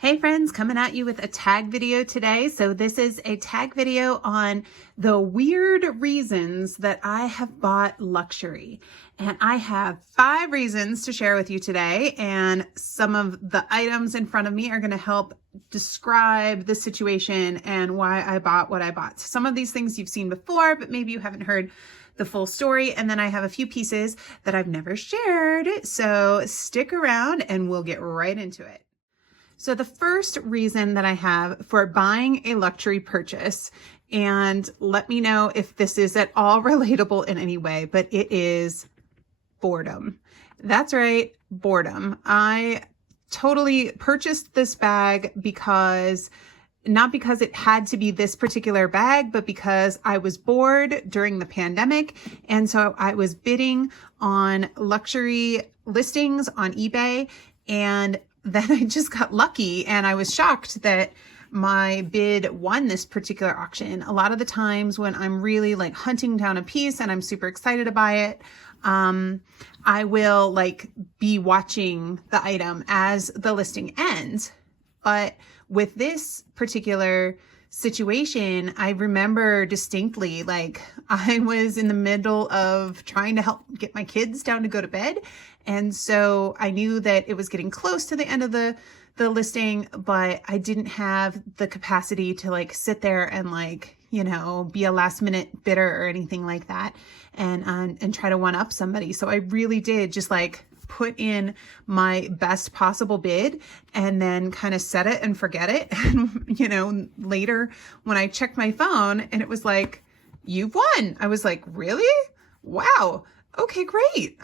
Hey friends, coming at you with a tag video today. So this is a tag video on the weird reasons that I have bought luxury. And I have 5 reasons to share with you today. And some of the items in front of me are going to help describe the situation and why I bought what I bought. Some of these things you've seen before, but maybe you haven't heard the full story. And then I have a few pieces that I've never shared. So stick around and we'll get right into it. So the first reason that I have for buying a luxury purchase, and let me know if this is at all relatable in any way, but it is boredom. That's right, boredom. I totally purchased this bag not because it had to be this particular bag, but because I was bored during the pandemic. And so I was bidding on luxury listings on eBay, and then I just got lucky and I was shocked that my bid won this particular auction. A lot of the times when I'm really like hunting down a piece and I'm super excited to buy it, I will like be watching the item as the listing ends. But with this particular situation, I remember distinctly, like I was in the middle of trying to help get my kids down to go to bed. And so I knew that it was getting close to the end of the listing, but I didn't have the capacity to like sit there and like, you know, be a last minute bidder or anything like that and try to one up somebody. So I really did just like put in my best possible bid and then kind of set it and forget it. And, you know, later when I checked my phone and it was like, you've won. I was like, really? Wow. Okay, great.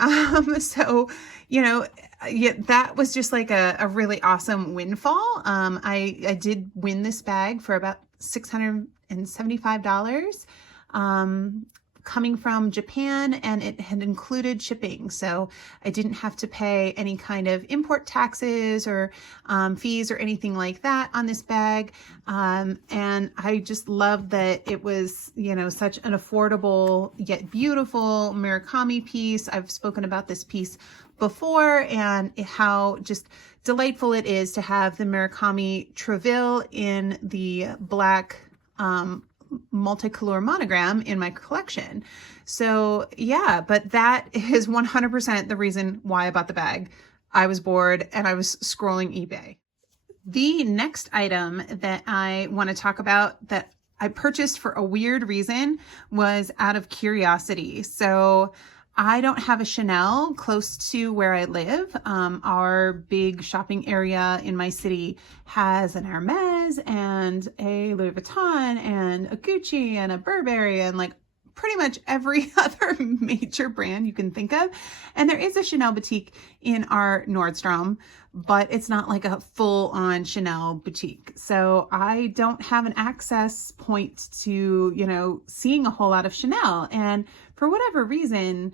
So, you know, yeah, that was just like a really awesome windfall. I did win this bag for about $675. Coming from Japan, and it had included shipping. So I didn't have to pay any kind of import taxes or fees or anything like that on this bag. And I just love that it was, you know, such an affordable yet beautiful Murakami piece. I've spoken about this piece before and how just delightful it is to have the Murakami Treville in the black multicolor monogram in my collection. So yeah, but that is 100% the reason why I bought the bag. I was bored and I was scrolling eBay. The next item that I want to talk about that I purchased for a weird reason was out of curiosity. So I don't have a Chanel close to where I live. Our big shopping area in my city has an Hermes and a Louis Vuitton and a Gucci and a Burberry and like pretty much every other major brand you can think of. And there is a Chanel boutique in our Nordstrom, but it's not like a full-on Chanel boutique. So I don't have an access point to, you know, seeing a whole lot of Chanel. And for whatever reason,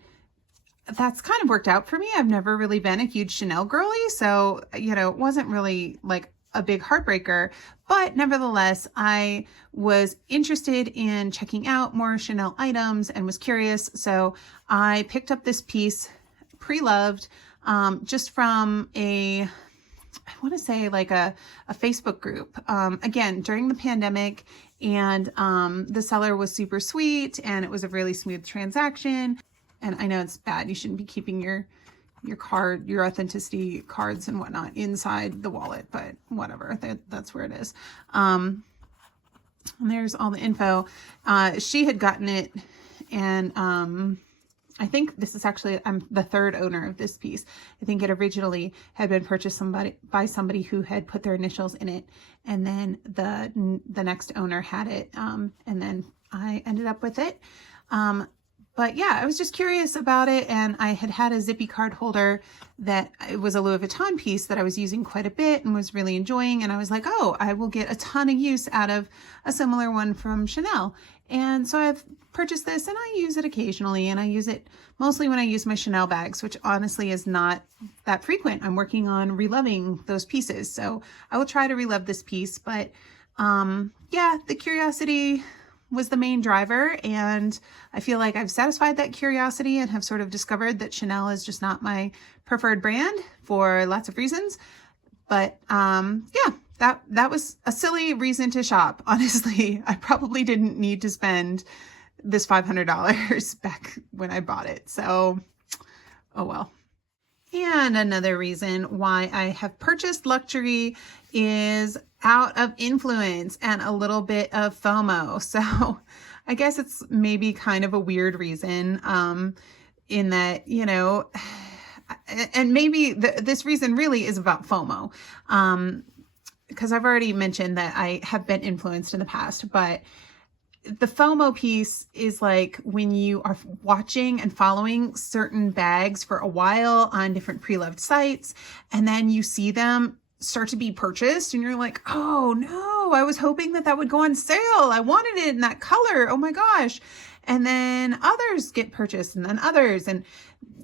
that's kind of worked out for me. I've never really been a huge Chanel girly. So, you know, it wasn't really like a big heartbreaker, but nevertheless, I was interested in checking out more Chanel items and was curious. So I picked up this piece pre-loved, just from I want to say like a Facebook group, again, during the pandemic, and, the seller was super sweet and it was a really smooth transaction. And I know it's bad. You shouldn't be keeping your authenticity cards and whatnot inside the wallet, but whatever, that's where it is. And there's all the info. She had gotten it, and I think this is actually, I'm the third owner of this piece. I think it originally had been purchased by somebody who had put their initials in it, and then the next owner had it, and then I ended up with it. But yeah, I was just curious about it, and I had a zippy card holder that it was a Louis Vuitton piece that I was using quite a bit and was really enjoying, and I was like, oh, I will get a ton of use out of a similar one from Chanel. And so I've purchased this, and I use it occasionally, and I use it mostly when I use my Chanel bags, which honestly is not that frequent. I'm working on reloving those pieces, so I will try to relove this piece. But yeah, the curiosity was the main driver, and I feel like I've satisfied that curiosity and have sort of discovered that Chanel is just not my preferred brand for lots of reasons. But yeah, that was a silly reason to shop. Honestly, I probably didn't need to spend this $500 back when I bought it. So, oh well. And another reason why I have purchased luxury is out of influence and a little bit of FOMO. So I guess it's maybe kind of a weird reason, in that, you know, and maybe this reason really is about FOMO. Because I've already mentioned that I have been influenced in the past, but the FOMO piece is like when you are watching and following certain bags for a while on different pre-loved sites, and then you see them start to be purchased and you're like, oh no, I was hoping that would go on sale. I wanted it in that color. Oh my gosh. And then others get purchased and then others. And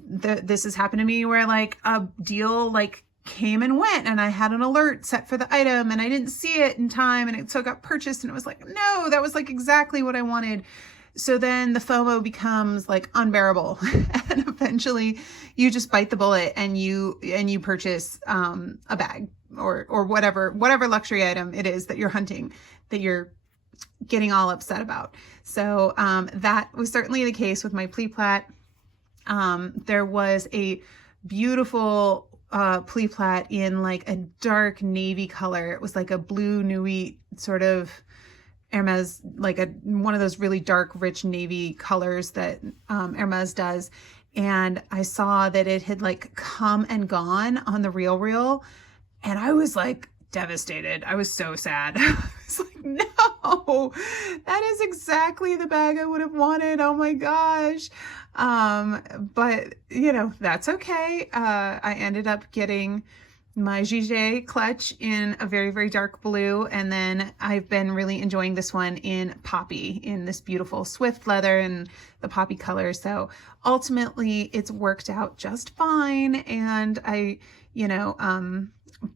this has happened to me where like a deal like came and went and I had an alert set for the item and I didn't see it in time and so it got purchased and it was like, no, that was like exactly what I wanted. So then the FOMO becomes like unbearable and eventually you just bite the bullet and you purchase a bag or whatever luxury item it is that you're hunting, that you're getting all upset about. So that was certainly the case with my plie plat. There was a beautiful plie plat in like a dark navy color. It was like a blue nuit sort of Hermes, like one of those really dark, rich navy colors that Hermes does. And I saw that it had like come and gone on the reel. And I was like devastated. I was so sad. I was like, no, that is exactly the bag I would have wanted. Oh my gosh. But you know, that's okay. I ended up getting my Gigé clutch in a very, very dark blue. And then I've been really enjoying this one in poppy, in this beautiful swift leather and the poppy color. So ultimately it's worked out just fine. And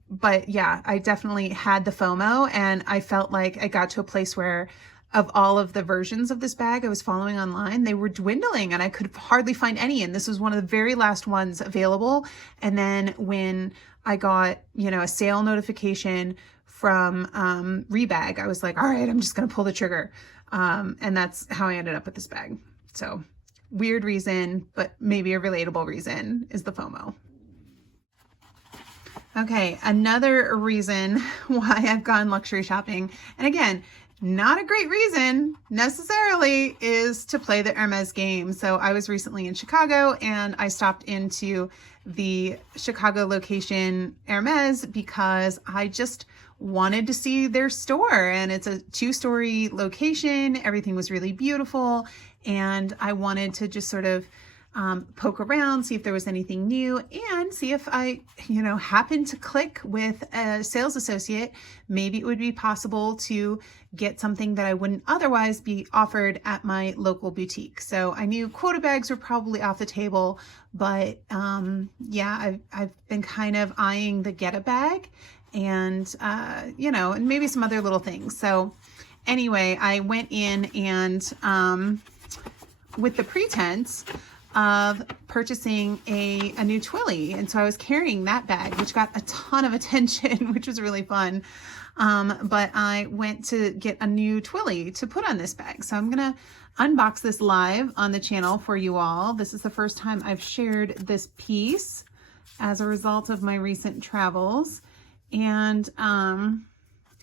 but yeah, I definitely had the FOMO and I felt like I got to a place where of all of the versions of this bag I was following online, they were dwindling and I could hardly find any. And this was one of the very last ones available. And then when I got, a sale notification from Rebag, I was like, all right, I'm just going to pull the trigger. And that's how I ended up with this bag. So weird reason, but maybe a relatable reason is the FOMO. Okay, another reason why I've gone luxury shopping, and again, not a great reason necessarily, is to play the Hermes game. So I was recently in Chicago and I stopped into the Chicago location Hermes because I just wanted to see their store, and it's a 2-story location. Everything was really beautiful and I wanted to just sort of poke around, see if there was anything new, and see if I, happened to click with a sales associate. Maybe it would be possible to get something that I wouldn't otherwise be offered at my local boutique. So I knew quota bags were probably off the table, but yeah, I've been kind of eyeing the get a bag and, and maybe some other little things. So anyway, I went in and with the pretense of purchasing a new Twilly. And so I was carrying that bag, which got a ton of attention, which was really fun. But I went to get a new Twilly to put on this bag. So I'm going to unbox this live on the channel for you all. This is the first time I've shared this piece as a result of my recent travels. And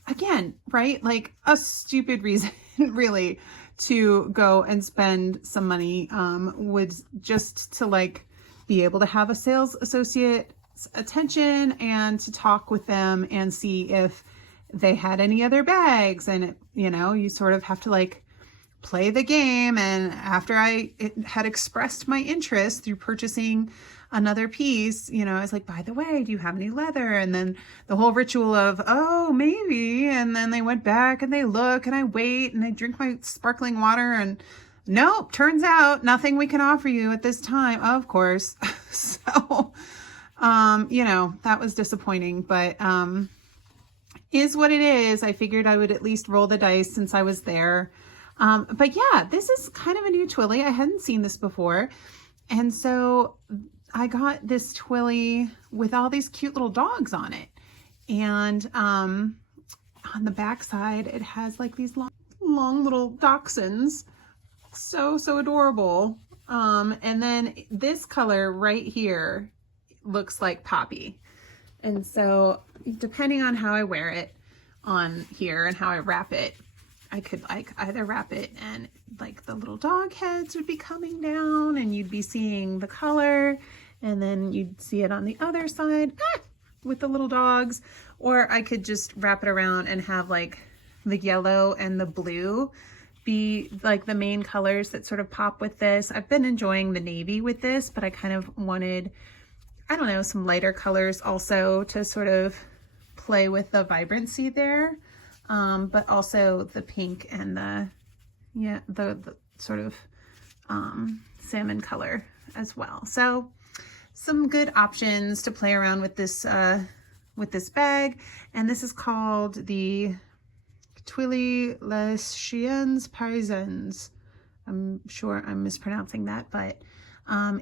again, right? Like a stupid reason, really, to go and spend some money, would just to like be able to have a sales associate's attention and to talk with them and see if they had any other bags. And you sort of have to like play the game. And after I had expressed my interest through purchasing another piece, I was like, by the way, do you have any leather? And then the whole ritual of, oh, maybe. And then they went back and they look and I wait and I drink my sparkling water and nope, turns out nothing we can offer you at this time, of course. So, that was disappointing, but is what it is. I figured I would at least roll the dice since I was there. But yeah, this is kind of a new Twilly. I hadn't seen this before. And so I got this Twilly with all these cute little dogs on it. And on the back side, it has like these long little dachshunds. So adorable. And then this color right here looks like Poppy. And so depending on how I wear it on here and how I wrap it, I could like either wrap it and like the little dog heads would be coming down and you'd be seeing the color, and then you'd see it on the other side with the little dogs, or I could just wrap it around and have like the yellow and the blue be like the main colors that sort of pop with this. I've been enjoying the navy with this, but I kind of wanted, I don't know, some lighter colors also to sort of play with the vibrancy there. But also the pink and the sort of salmon color as well. So some good options to play around with this bag. And this is called the Twilly Les Chiens Parisiens. I'm sure I'm mispronouncing that, but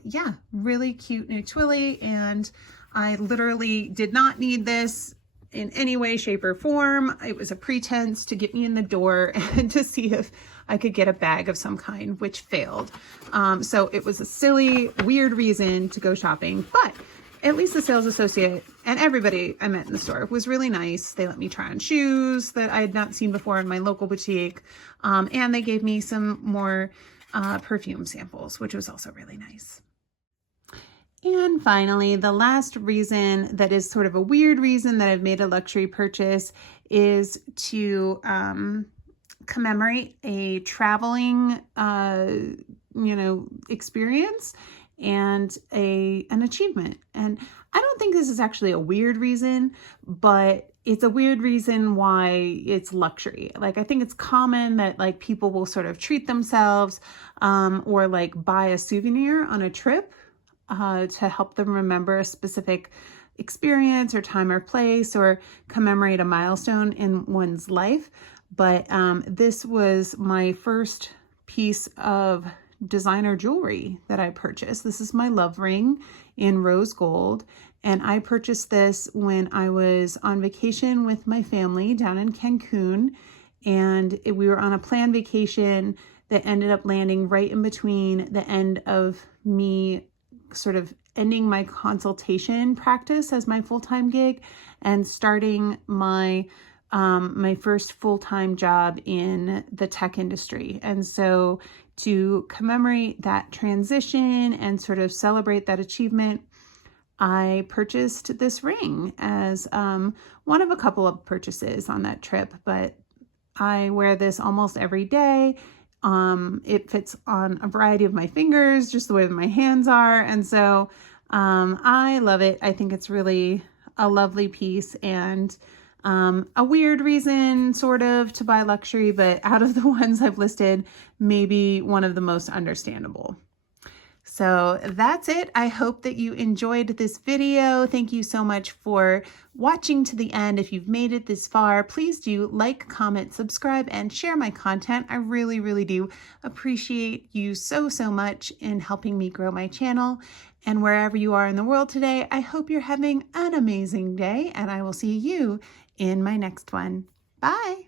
yeah, really cute new Twilly. And I literally did not need this in any way, shape, or form. It was a pretense to get me in the door and to see if I could get a bag of some kind, which failed. So it was a silly, weird reason to go shopping, but at least the sales associate and everybody I met in the store was really nice. They let me try on shoes that I had not seen before in my local boutique. And they gave me some more perfume samples, which was also really nice. And finally, the last reason that is sort of a weird reason that I've made a luxury purchase is to commemorate a traveling, experience and an achievement. And I don't think this is actually a weird reason, but it's a weird reason why it's luxury. Like, I think it's common that like people will sort of treat themselves or like buy a souvenir on a trip to help them remember a specific experience or time or place or commemorate a milestone in one's life. But this was my first piece of designer jewelry that I purchased. This is my love ring in rose gold. And I purchased this when I was on vacation with my family down in Cancun. And we were on a planned vacation that ended up landing right in between the end of me sort of ending my consultation practice as my full-time gig and starting my my first full-time job in the tech industry. And so to commemorate that transition and sort of celebrate that achievement, I purchased this ring as one of a couple of purchases on that trip, but I wear this almost every day. It fits on a variety of my fingers, just the way that my hands are. And so I love it. I think it's really a lovely piece and a weird reason sort of to buy luxury, but out of the ones I've listed, maybe one of the most understandable. So that's it. I hope that you enjoyed this video. Thank you so much for watching to the end. If you've made it this far, please do like, comment, subscribe, and share my content. I really, really do appreciate you so much in helping me grow my channel. And wherever you are in the world today, I hope you're having an amazing day, and I will see you in my next one. Bye.